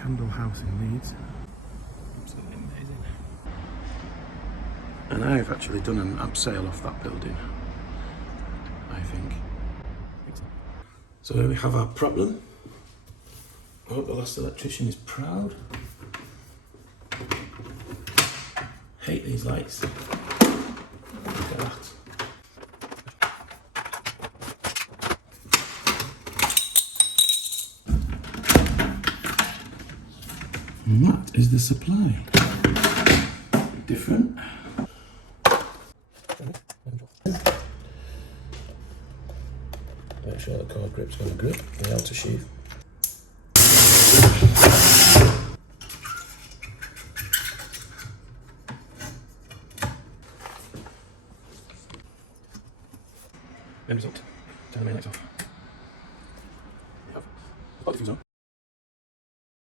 Candle House in Leeds. Absolutely amazing. And I've actually done an abseil off that building, I think. So here we have our problem. I hope the last electrician is proud. Hate these lights. Look at that. And that is the supply. Different. Make sure the cord grip's going to grip the outer sheath. End result.